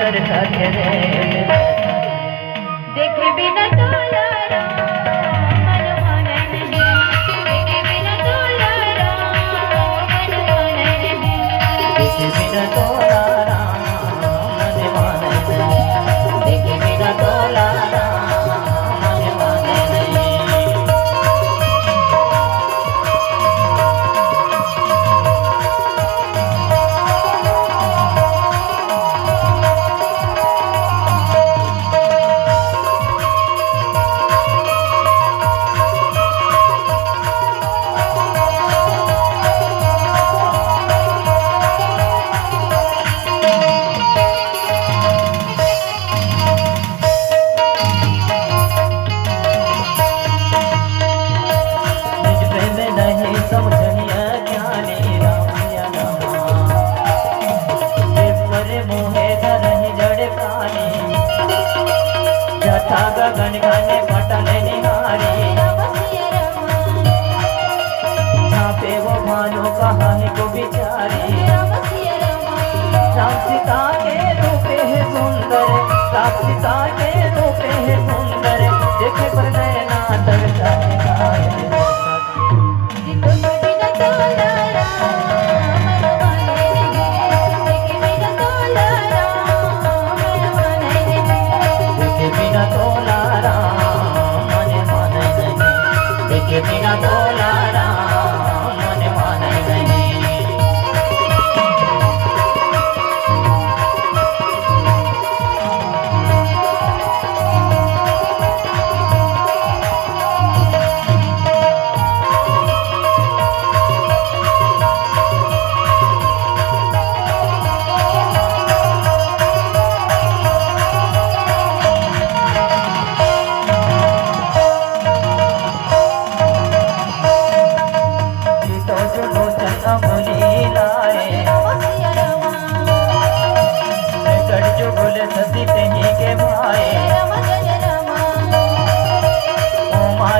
तर साथे रे देखे बिना तोला राम मन माने नहीं, देखे बिना तोला राम मन माने नहीं, देखे बिना तोला राम मन माने नहीं, देखे बिना तोला राम मन माने नहीं। गगन घने पटल निहारी छापे वो भानु कहा है को बिचारी राम सीता के रूपे है सुंदर, राम सीता के रूपे है सुंदर, देखे पर नैना तरसा है। बिना तोला राम मन माने नहीं।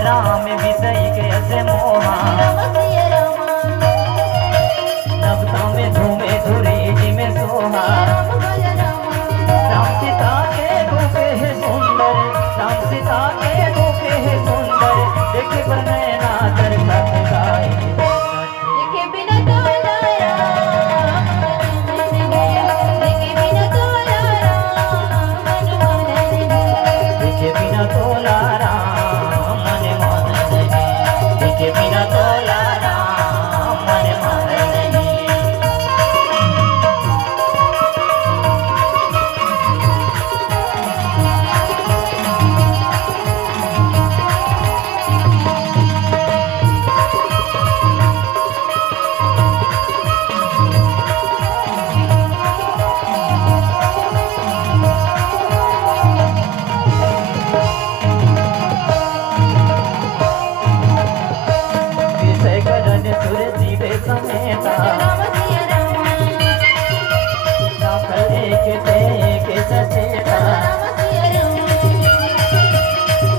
राम विषय के ऐसे मोहा नवता में धूमे धुरी जी में सोहा राम सीता के रूपे है सुंदर, राम सीता के रूपे है सुंदर, देखे पर नैना तरसा गाए। देखे बिना तोला राम देखे बिना तोला राम मन माने नहीं, देखे बिना तोला राम मन माने नहीं, देखे बिना तोला राम मन माने नहीं।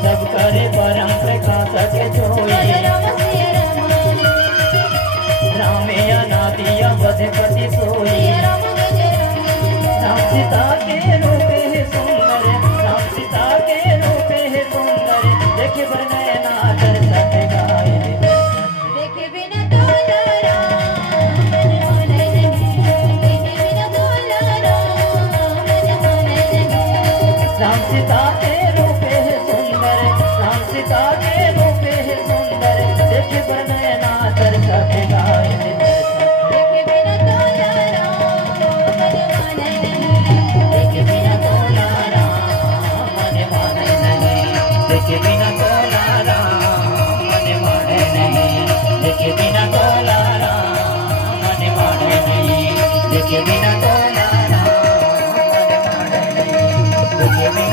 सब करे परम प्रकाश के जोई रामया नादिया वधपति सोई राम सीता के रूपे है सुंदर, राम सीता के रूपे है सुंदर, देखे पर नैना तरसा गाए। देखे बिना तोला राम मन माने नहीं, देखे बिना तोला राम मन माने नहीं, राम सीता के रूपे है सुंदर, राम सीता के रूपे है सुंदर, देखे पर नैना तरसा गाए। देखे बिना तोला राम मन माने नहीं, देखे बिना तोला राम मन माने नहीं, देखे बिना तोला राम मन माने नहीं, देखे बिना तोला राम मन माने नहीं, देखे बिना तोला राम मन माने नहीं, देखे बिना